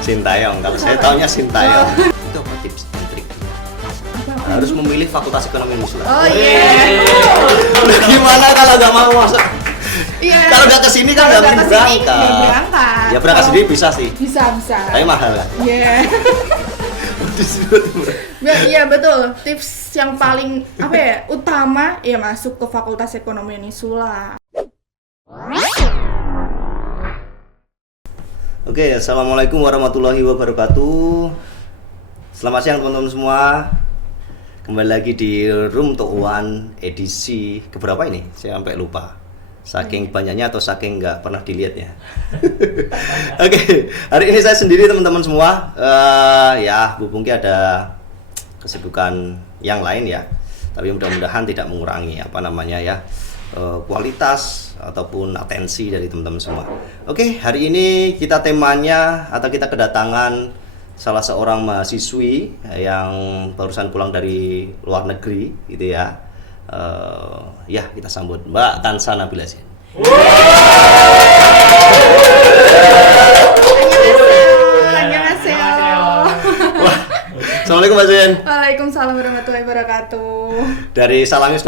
Sintayong. Kalau saya taunya Sintayong. Itu apa tips dan trik? Harus memilih Fakultas Ekonomi Unisula. Oh iya. Gimana kalau nggak mau masuk? Iya. Kalau nggak kesini kan nggak mungkin berangkat. Nggak berangkat. Ya berangkat sendiri bisa sih. Bisa. Tapi mahal lah. Iya. Iya betul. Tips yang paling utama ya masuk ke Fakultas Ekonomi Unisula. Oke, assalamualaikum warahmatullahi wabarakatuh. Selamat siang teman-teman semua. Kembali lagi di Room to One edisi keberapa ini? Saya sampai lupa. Saking banyaknya atau saking nggak pernah dilihatnya. Oke, hari ini saya sendiri teman-teman semua. Ya, Bu Pungki ada kesibukan yang lain ya. Tapi mudah-mudahan tidak mengurangi kualitas ataupun atensi dari teman-teman semua. Oke, hari ini kita temanya atau kita kedatangan salah seorang mahasiswi yang barusan pulang dari luar negeri gitu ya. Ya, kita sambut Mbak Kansa Nabila Zain. Annyeonghaseyo. Assalamualaikum Mbak Zain. Waalaikumsalam warahmatullahi wabarakatuh. Dari salamnya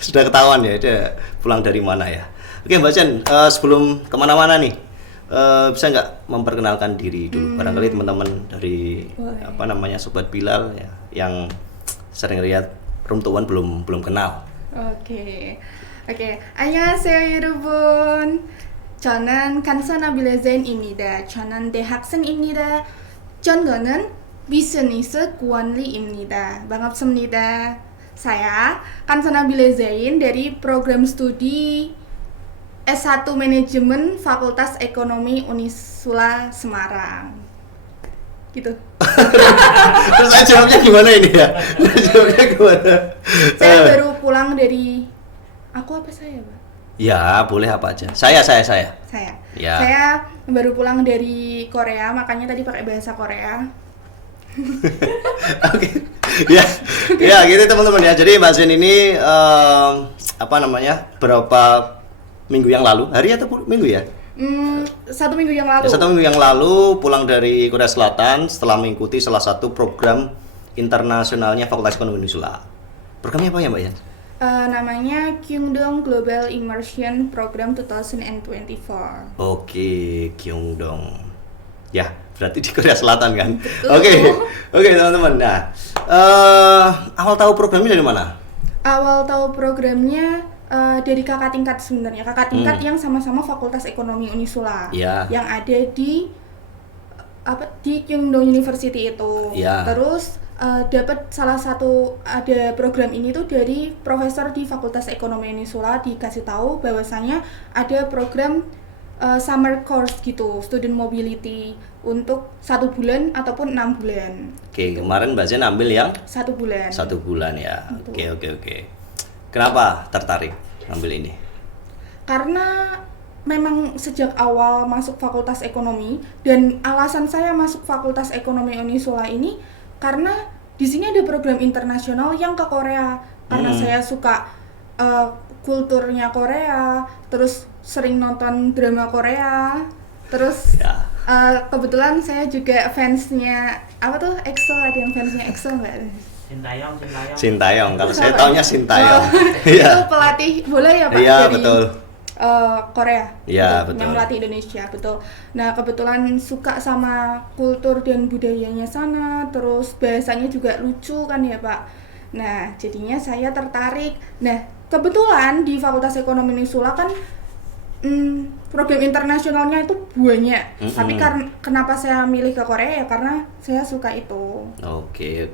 sudah ketahuan ya, dia pulang dari mana ya. Oke Mbak Zain, sebelum kemana-mana nih, bisa nggak memperkenalkan diri dulu? Barangkali teman-teman dari Sobat Bilal ya, yang sering lihat Room to One belum kenal. Oke. 안녕하세요 여러분. 저는 간사 나빌라 자인입니다. 저는 대학생입니다. 전공은 비즈니스 관리입니다. 반갑습니다. Saya Kansa Nabila Zain dari program studi S1 Manajemen Fakultas Ekonomi Unisula Semarang. Gitu. Terus saya jawabnya gimana ini ya? Saya baru pulang dari saya, Pak? Ya, boleh apa aja. Saya. Ya. Saya baru pulang dari Korea, makanya tadi pakai bahasa Korea. Oke. Ya, gitu teman-teman ya. Jadi Mbak Zain ini berapa minggu yang lalu? Hari atau minggu ya? 1 minggu yang lalu. Ya, 1 minggu yang lalu pulang dari Korea Selatan setelah mengikuti salah satu program internasionalnya Fakultas Ekonomi Unisula. Programnya apa ya Mbak ya? Namanya Kyungdong Global Immersion Program 2024. Oke, Kyungdong. Ya, berarti di Korea Selatan kan? Betul. Oke teman-teman. Nah, awal tahu programnya dari mana? Awal tahu programnya dari kakak tingkat sebenarnya. Kakak tingkat yang sama-sama Fakultas Ekonomi Unisula. Ya. Yang ada di Kyungdong University itu. Ya. Terus dapat ada program ini tuh dari profesor di Fakultas Ekonomi Unisula, dikasih tahu bahwasanya ada program summer course gitu, student mobility untuk 1 bulan ataupun 6 bulan. Oke, kemarin Mbak Zain ambil yang 1 bulan. 1 bulan ya. Oke. Kenapa tertarik ambil ini? Karena memang sejak awal masuk Fakultas Ekonomi, dan alasan saya masuk Fakultas Ekonomi Unisula ini karena di sini ada program internasional yang ke Korea. Karena saya suka kulturnya Korea, terus sering nonton drama Korea, terus kebetulan saya juga fansnya EXO, ada yang fansnya EXO nggak? Sintayong. Kalau saya taunya Sintayong. Itu pelatih bola ya Pak? Iya, dari betul. Korea. Iya, betul. betul. Yang melatih Indonesia, betul. Nah, kebetulan suka sama kultur dan budayanya sana, terus bahasanya juga lucu kan ya Pak. Nah, jadinya saya tertarik. Nah, kebetulan di Fakultas Ekonomi Unisula kan program internasionalnya itu banyak. Tapi kenapa saya milih ke Korea ya karena saya suka itu. Oke.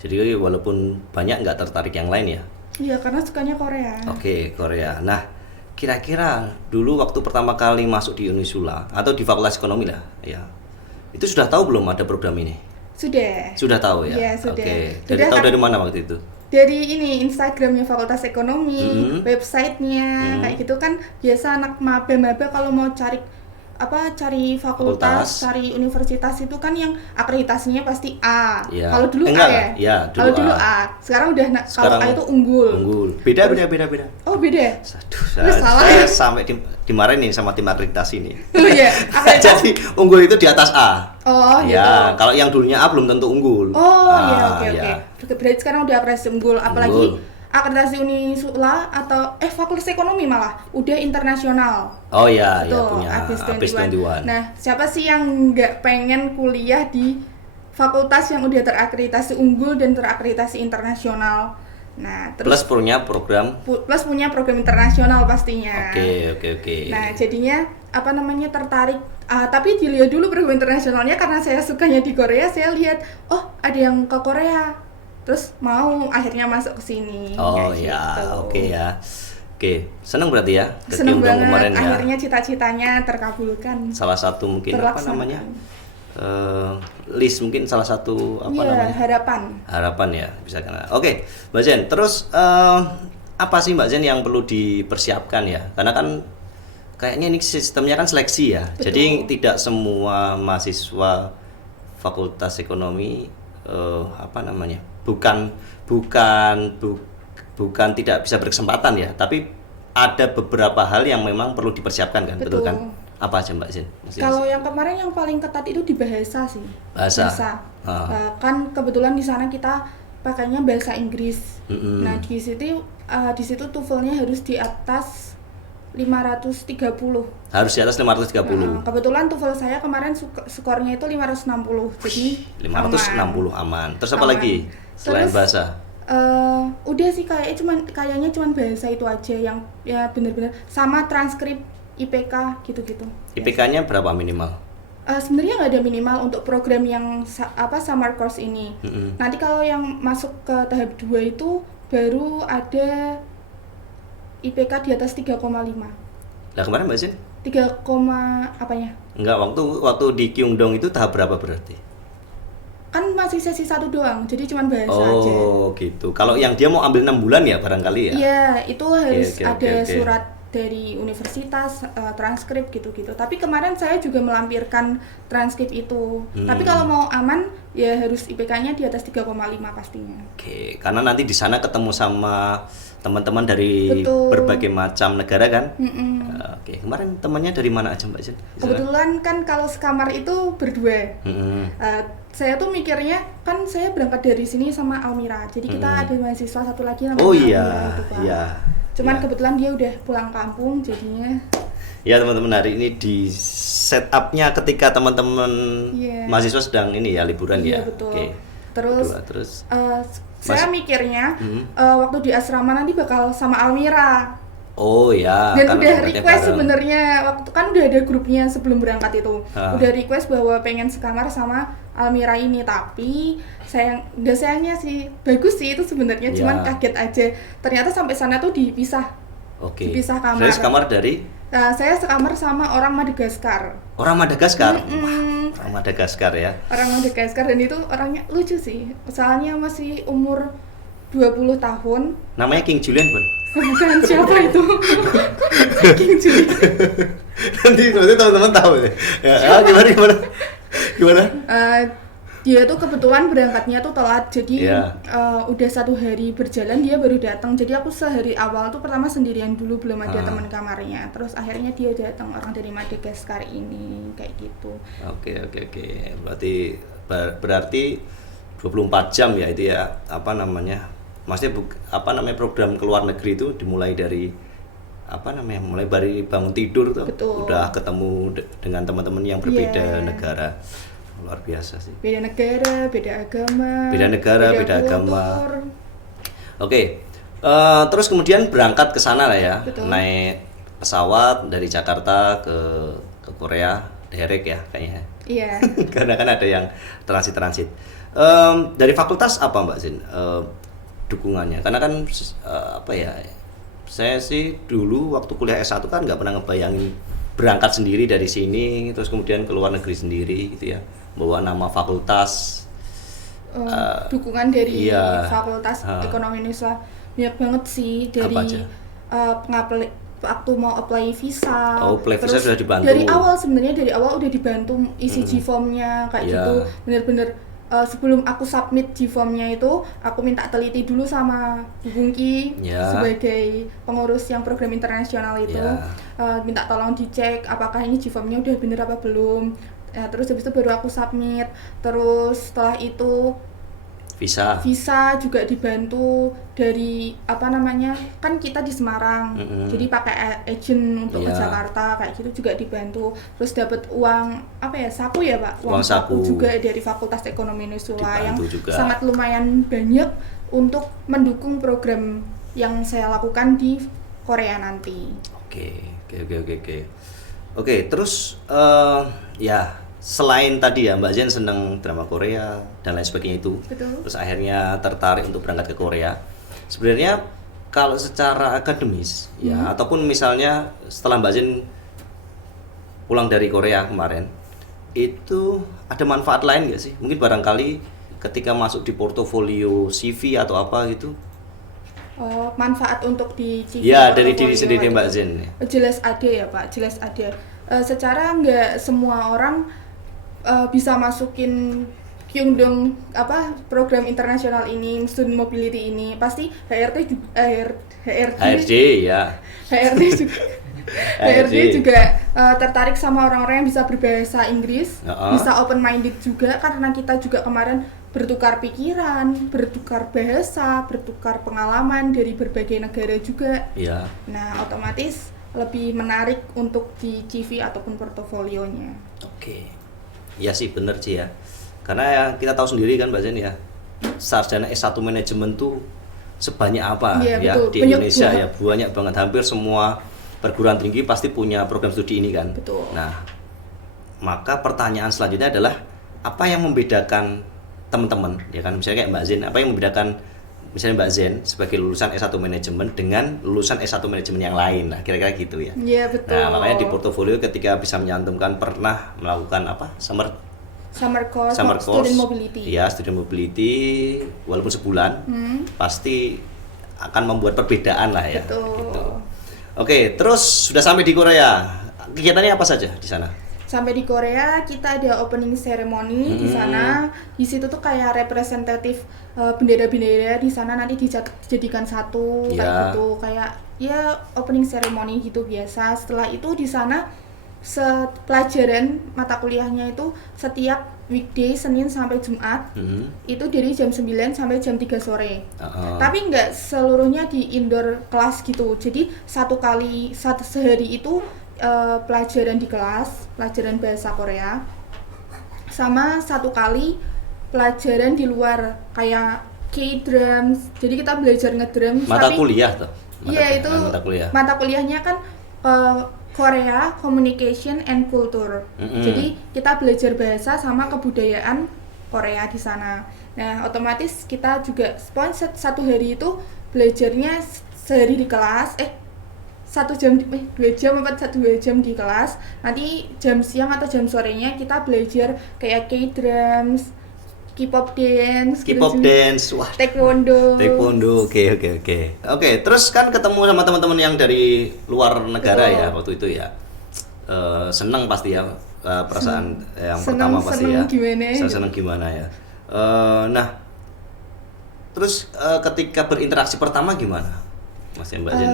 Jadi walaupun banyak nggak tertarik yang lain ya? Iya, karena sukanya Korea. Oke, Korea. Nah, kira-kira dulu waktu pertama kali masuk di Unisula atau di Fakultas Ekonomi lah ya, itu sudah tahu belum ada program ini? Sudah tahu ya? Iya, sudah. Oke. Dari mana waktu itu? Dari Instagramnya Fakultas Ekonomi, websitenya, kayak gitu kan. Biasa anak maba kalau mau cari cari fakultas, cari universitas itu kan yang akreditasinya pasti A. Iya. Kalau dulu Enggak A ya? lah. Iya, Kalau dulu A. A. Sekarang udah kalau A itu unggul. Beda. Oh, beda ya? Aduh, Salah. saya sampai dimarahin nih sama tim akreditasi nih. Oh iya, Jadi unggul itu di atas A. Oh, gitu. Ya, kalau yang dulunya A belum tentu unggul. Oh, iya, oke. Ya. Berarti sekarang udah akreditasi unggul, apalagi akreditasi Unisula atau Fakultas Ekonomi malah udah internasional. Oh ya, ya Betul, punya ABIS ABIS 21. Nah, siapa sih yang nggak pengen kuliah di fakultas yang udah terakreditasi unggul dan terakreditasi internasional? Nah, terus punya program internasional pastinya. Oke. Nah, jadinya tertarik. Tapi dilihat dulu program internasionalnya karena saya sukanya di Korea, saya lihat ada yang ke Korea. Terus mau akhirnya masuk ke sini. Oh ya, gitu. Oke ya. Oke, seneng berarti ya? Seneng banget, kemarin ya. akhirnya cita-citanya terkabulkan. Salah satu mungkin apa namanya? List mungkin salah satu namanya? Harapan ya, bisa kan. Oke, Mbak Zen. Terus apa sih Mbak Zen yang perlu dipersiapkan ya? Karena kan kayaknya ini sistemnya kan seleksi ya. Betul. Jadi tidak semua mahasiswa Fakultas Ekonomi bukan tidak bisa berkesempatan ya, tapi ada beberapa hal yang memang perlu dipersiapkan kan, betul kan? Apa aja Mbak Zin? Kalau yang kemarin yang paling ketat itu di bahasa sih. Bahasa. Kan kebetulan di sana kita pakainya bahasa Inggris. Nah di situ TOEFL-nya harus di atas 530. Harus di atas 530. Kebetulan TOEFL saya kemarin skornya itu 560. Jadi 560 aman. Terus apa lagi selain bahasa? Udah sih kayaknya cuman bahasa itu aja yang ya benar-benar sama transkrip IPK gitu-gitu. IPK-nya berapa minimal? Sebenarnya nggak ada minimal untuk program yang summer course ini. Nanti kalau yang masuk ke tahap 2 itu baru ada IPK di atas 3,5. Lah kemarin Mbak Zin? 3, apanya? Enggak, waktu di Kyungdong itu tahap berapa berarti? Kan masih sesi 1 doang, jadi cuma bahasa aja. Oh gitu. Kalau yang dia mau ambil 6 bulan ya barangkali ya? Iya, itu harus ada Okay. surat dari universitas, transkrip gitu-gitu. Tapi kemarin saya juga melampirkan transkrip itu. Tapi kalau mau aman ya harus IPK-nya di atas 3,5 pastinya. Oke, karena nanti di sana ketemu sama teman-teman dari Betul. berbagai macam negara kan? Oke, kemarin temannya dari mana aja Mbak Jen? Kebetulan kan kalau sekamar itu berdua. Saya tuh mikirnya kan saya berangkat dari sini sama Almira. Jadi kita ada mahasiswa satu lagi namanya Almira itu, Pak. Iya. Cuman kebetulan dia udah pulang kampung jadinya. Ya teman-teman, hari ini di setup-nya ketika teman-teman mahasiswa sedang ini ya liburan ya. Iya betul. Oke. Terus saya mikirnya waktu di asrama nanti bakal sama Almira. Oh ya. Dan udah request sebenarnya waktu kan udah ada grupnya sebelum berangkat itu. Udah request bahwa pengen sekamar sama Almira ini, tapi sayangnya sih bagus sih itu sebenarnya, cuman kaget aja. Ternyata sampai sana tuh dipisah. Oke. Dipisah kamar. Saya sekamar dari? Saya sekamar sama orang Madagaskar. Orang Madagaskar? Orang Madagaskar ya. Orang Madagaskar, dan itu orangnya lucu sih. Soalnya masih umur 20 tahun. Namanya King Julian, Bun? Bukan, siapa itu? King Julian. Nanti teman-teman tahu ya. Gimana? Dia tuh kebetulan berangkatnya tuh telat, jadi udah 1 hari berjalan dia baru datang. Jadi aku sehari awal tuh pertama sendirian dulu, belum ada teman kamarnya. Terus akhirnya dia datang, orang dari Madagaskar ini, kayak gitu. Oke. Berarti 24 jam ya itu ya, maksudnya program ke luar negeri itu dimulai dari mulai dari bangun tidur tuh. Betul. Udah ketemu dengan teman-teman yang berbeda negara. Luar biasa sih. Beda negara, beda agama. Beda agama. Oke. Terus kemudian berangkat ke sana lah ya. Betul. Naik pesawat dari Jakarta ke Korea, direct ya kayaknya. Iya. Karena kan ada yang transit. Dari fakultas apa Mbak Zin dukungannya? Karena kan saya sih dulu waktu kuliah S1 kan nggak pernah ngebayangin berangkat sendiri dari sini terus kemudian ke luar negeri sendiri gitu ya, bawa nama fakultas. Dukungan dari Fakultas Ekonomi Indonesia banyak banget sih, dari waktu mau apply visa. Oh, apply visa terus sudah dibantu. Dari awal udah dibantu isi G-formnya kayak gitu. Bener-bener sebelum aku submit G-formnya itu, aku minta teliti dulu sama Bu Bungki sebagai pengurus yang program internasional itu. Minta tolong dicek apakah ini G-formnya udah bener apa belum. Terus habis itu baru aku submit. Terus setelah itu visa juga dibantu dari kan kita di Semarang, jadi pakai agent untuk ke Jakarta kayak gitu juga dibantu. Terus dapat uang saku ya Pak, uang saku juga dari Fakultas Ekonomi Unisula yang juga sangat lumayan banyak untuk mendukung program yang saya lakukan di Korea nanti. Oke, terus selain tadi ya Mbak Zen seneng drama Korea dan lain sebagainya itu. Betul. Terus akhirnya tertarik untuk berangkat ke Korea. Sebenarnya kalau secara akademis ataupun misalnya setelah Mbak Zen pulang dari Korea kemarin, itu ada manfaat lain nggak sih? Mungkin barangkali ketika masuk di portofolio CV atau apa gitu. Manfaat untuk di CV. Ya, dari diri sendiri Mbak Zen. Jelas ada ya Pak, jelas ada. Secara nggak semua orang bisa masukin Kyungdong program internasional ini, student mobility ini, pasti HRD juga tertarik sama orang-orang yang bisa berbahasa Inggris, bisa open minded juga, karena kita juga kemarin bertukar pikiran, bertukar bahasa, bertukar pengalaman dari berbagai negara juga. Nah, otomatis lebih menarik untuk di CV ataupun portofolionya. Iya sih, bener sih ya. Karena ya kita tahu sendiri kan Mbak Zen ya, sarjana S1 manajemen tuh sebanyak apa betul. Di Indonesia ya, banyak banget. Hampir semua perguruan tinggi pasti punya program studi ini kan. Betul. Nah, maka pertanyaan selanjutnya adalah apa yang membedakan teman-teman ya kan, misalnya kayak Mbak Zen, apa yang membedakan misalnya Mbak Zen sebagai lulusan S1 manajemen dengan lulusan S1 manajemen yang lain, nah kira-kira gitu ya. Iya betul. Nah makanya di portofolio ketika bisa menyantumkan pernah melakukan summer course student mobility. Ya, student mobility walaupun sebulan, pasti akan membuat perbedaan lah ya. Betul. Gitu. Oke, terus sudah sampai di Korea, kegiatannya apa saja di sana? Sampai di Korea kita ada opening ceremony di sana. Di situ tuh kayak representatif bendera-bendera di sana nanti dijadikan satu kayak gitu, kayak ya opening ceremony gitu biasa. Setelah itu di sana pelajaran mata kuliahnya itu setiap weekday Senin sampai Jumat itu dari jam 9 sampai jam 3 sore. Tapi nggak seluruhnya di indoor kelas gitu. Jadi sehari itu pelajaran di kelas, pelajaran bahasa Korea, sama satu kali pelajaran di luar kayak K-drums. Jadi kita belajar ngedrum. Mata kuliah tuh? Iya, itu mata kuliahnya kan Korea Communication and Culture. Jadi kita belajar bahasa sama kebudayaan Korea di sana. Nah, otomatis kita juga satu hari itu belajarnya sehari di kelas, 2 jam di kelas. Nanti jam siang atau jam sorenya kita belajar kayak K-drums, K-pop dance, wah, taekwondo. Oke, terus kan ketemu sama teman-teman yang dari luar negara ya waktu itu ya. Senang pasti ya, perasaan yang pertama pasti ya. Senang gimana ya. Nah, terus ketika berinteraksi pertama gimana, Mas Mbak Jen?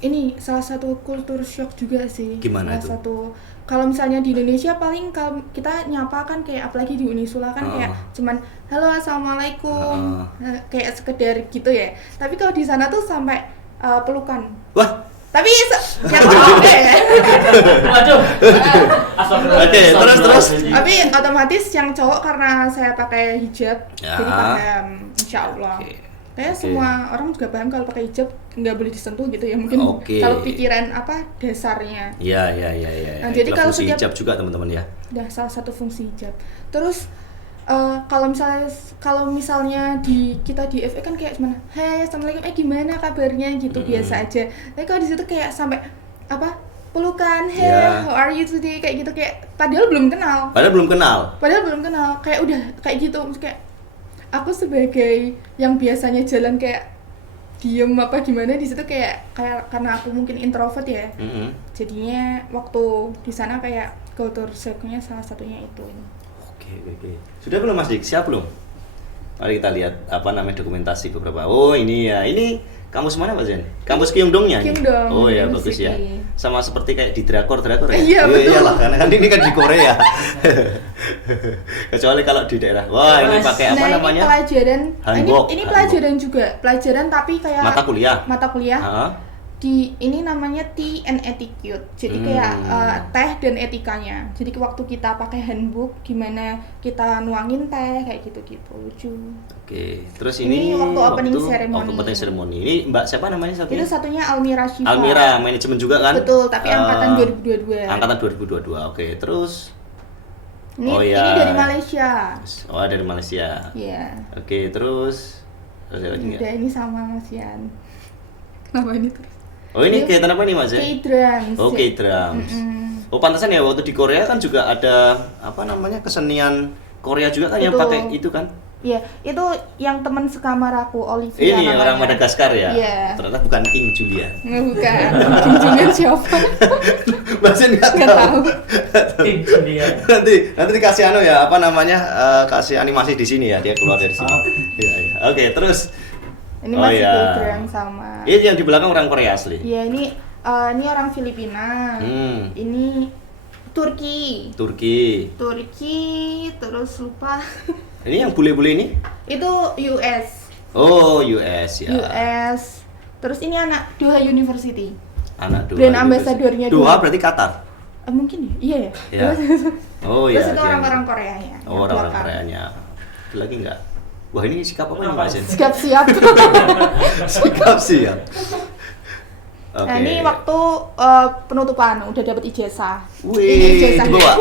Ini salah satu kultur shock juga sih. Gimana itu? Kalau misalnya di Indonesia paling kalau kita nyapa kan kayak apalagi di Unisula kan kayak cuman halo assalamualaikum, kayak sekedar gitu ya. Tapi kalau di sana tuh sampai pelukan. Wah. Tapi yang ada ya. Oke, terus. Tapi otomatis yang cowok karena saya pakai hijab jadi paham, insyaallah. Kayak semua orang juga paham kalau pakai hijab nggak boleh disentuh gitu ya, mungkin kalau pikiran dasarnya. Iya. Nah, jadi kalau fungsi hijab juga teman-teman ya. Salah satu fungsi hijab. Terus kalau misalnya kita di FE kan kayak gimana? Hai, assalamualaikum, gimana kabarnya gitu, biasa aja. Tapi kalau di situ kayak sampai pelukan, hey, how are you today, kayak gitu, kayak padahal belum kenal, kayak udah kayak gitu, kayak aku sebagai yang biasanya jalan kayak diem apa gimana di situ kayak karena aku mungkin introvert ya. Jadinya waktu di sana kayak culture shock-nya salah satunya itu. Oke. Sudah belum Mas Dik? Siap belum? Mari kita lihat apa namanya dokumentasi beberapa. Oh ini ya, ini kampus mana Pak Zen? Kampus Kyongdongnya? Kyongdong. Oh ya bagus ya. Sama seperti kayak di drakor ya? Iya betul. Iyalah, karena kan ini kan di Korea. Kecuali kalau di daerah. Wah ini pakai apa namanya? Ini pelajaran. Hanbok. Ini pelajaran juga, pelajaran tapi kayak mata kuliah. Ini namanya tea and etiquette. Jadi kayak teh dan etikanya. Jadi waktu kita pakai handbook gimana kita nuangin teh kayak gitu-gitu. Lucu. Oke. Terus ini waktu opening ceremony. Opening ceremony. Ini Mbak siapa namanya satunya? Itu satunya Almira Shiva. Almira, manajemen juga kan? Betul, tapi angkatan 2022. Angkatan 2022. Oke, terus ini dari Malaysia. Oh, dari Malaysia. Iya. Oke, terus ada lagi enggak? Ini sama Mas Yan. Kenapa ini terus? Oh ini kegiatan apa nih Mas? K-drums. Oh K-drums. Oh pantasan ya waktu di Korea kan juga ada apa namanya kesenian Korea juga kan yang pakai itu kan? Iya, itu yang teman sekamar aku Olivia. Ini namanya. orang Madagaskar ya? Iya. Ternyata bukan King Julia. Bukan. King Julia siapa? Masih nggak tahu. King Julia. Nanti dikasih ya apa namanya kasih animasi di sini ya dia keluar dari sini. Iya. Oke terus. Ini masih K-drum sama. Ini yang di belakang orang Korea asli. Iya ini orang Filipina. Ini Turki, terus lupa. Ini yang bule-bule ini? Itu US. Oh US ya. US. Terus ini anak Doha University. Anak Doha. Brand ambassadornya Doha berarti Qatar. Mungkin ya. Iya. Oh iya. Terus itu orang-orang Koreanya. Oh orang-orang Koreanya. Ada lagi nggak? Wah ini sikap apa nih Mbak Zen? Sikap siap. Sikap siap. Okay. Nah ini waktu penutupan udah dapat ijazah. Wih, ijazahnya. Dibawa.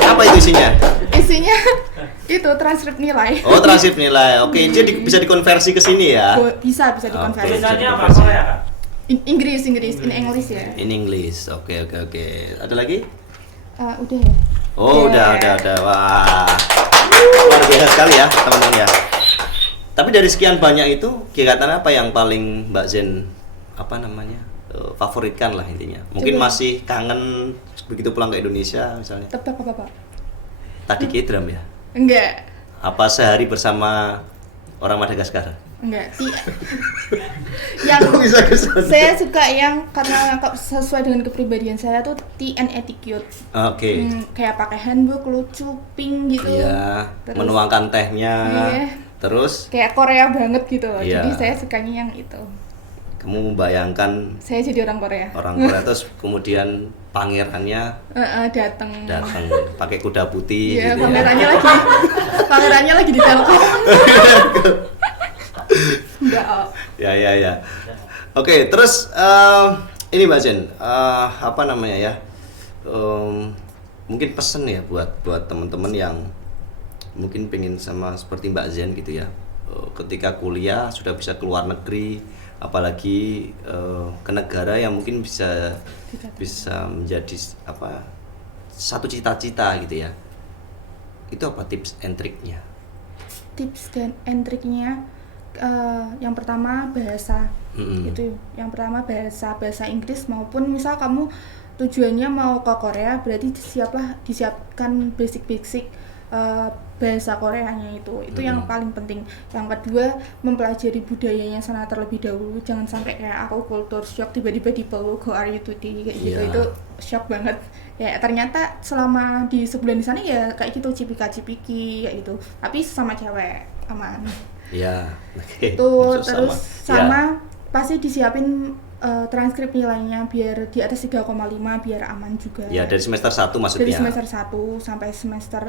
Apa itu isinya? Isinya itu transkrip nilai. Oh transkrip nilai. Oke, jadi bisa dikonversi ke sini ya? Bisa dikonversi. Tulisannya apa Korea Kak? Inggris, in English ya. In English. Oke. Ada lagi? Udah ya. Oh udah. Wah. Luar biasa sekali ya teman-teman ya. Tapi dari sekian banyak itu kegiatan apa yang paling Mbak Zen apa namanya favoritkan lah intinya? Mungkin masih kangen begitu pulang ke Indonesia misalnya? Tebak apa Pak? Tadi K-drum ya? Enggak. Apa sehari bersama orang Madagaskar? Enggak. Yang saya suka yang karena sesuai dengan kepribadian saya tuh tea and etiquette. Oke. Kayak pakai handbook lucu, pink gitu. Iya. Menuangkan tehnya. Iya. Terus? Kayak Korea banget gitu loh. Iya. Jadi saya sukanya yang itu. Kamu membayangkan? Saya jadi orang Korea. Orang Korea terus kemudian pangerannya datang pakai kuda putih. Iya. Gitu Pangerannya lagi di Telkom. Enggak. Ya. Oke, terus ini Mbak Jen, apa namanya ya? Mungkin pesen ya buat teman-teman yang mungkin pengen sama seperti Mbak Zen gitu ya. Ketika kuliah sudah bisa keluar negeri, apalagi ke negara yang mungkin bisa menjadi apa satu cita-cita gitu ya. Itu apa tips and triknya? Tips dan triknya yang pertama bahasa. Itu yang pertama bahasa Inggris, maupun misal kamu tujuannya mau ke Korea berarti disiapkan basic bahasa Koreanya itu yang paling penting. Yang kedua, mempelajari budayanya sana terlebih dahulu. Jangan sampai kayak aku culture shock tiba-tiba dipeluk "How are you today?" kayak gitu. Itu shock banget. Ya ternyata selama di sebulan di sana ya kayak gitu, cipika-cipiki kayak gitu. Tapi sama cewek aman. Iya. Okay. Itu terus sama pasti disiapin transkrip nilainya biar di atas 3,5 biar aman juga. Ya, dari semester 1 maksudnya. Dari semester 1 sampai semester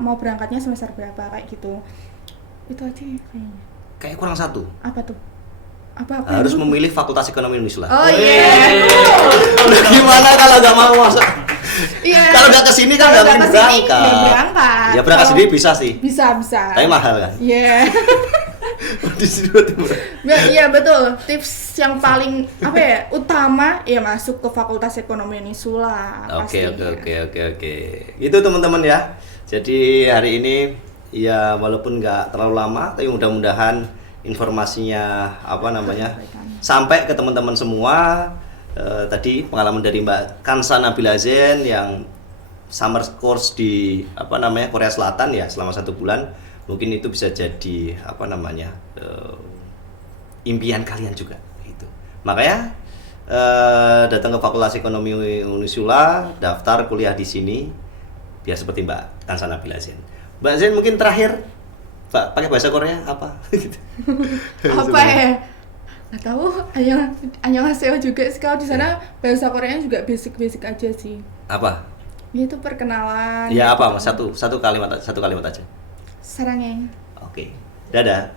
mau berangkatnya semester berapa kayak gitu. Itu aja kayaknya. Kayak kurang satu. Apa tuh? Apa harus memilih Fakultas Ekonomi Unisula. Oh iya. Gimana kalau nggak mau masuk? Iya. Kalau nggak kesini kan nggak berangkat. Ya berangkat sendiri bisa sih. Bisa. Tapi mahal kan? Iya. Di sini Iya betul. Tips yang paling utama ya masuk ke Fakultas Ekonomi Unisula. Oke. Itu teman-teman ya. Jadi hari ini ya walaupun nggak terlalu lama, tapi mudah-mudahan informasinya sampai ke teman-teman semua. Tadi pengalaman dari Mbak Kansa Nabila Zen yang summer course di Korea Selatan ya selama 1 bulan, mungkin itu bisa jadi impian kalian juga gitu. Makanya datang ke Fakultas Ekonomi Unisula, daftar kuliah di sini biar seperti Mbak Kansa Nabila Zen. Mbak Zen mungkin terakhir pakai bahasa Korea apa gitu. Apa ya? Nggak tahu, annyeonghaseyo juga sih. Kalau di sana bahasa Koreanya juga basic aja sih. Apa? Ya itu perkenalan. Ya gitu. apa? Satu kalimat aja. Sarangeng. Oke. Dadah.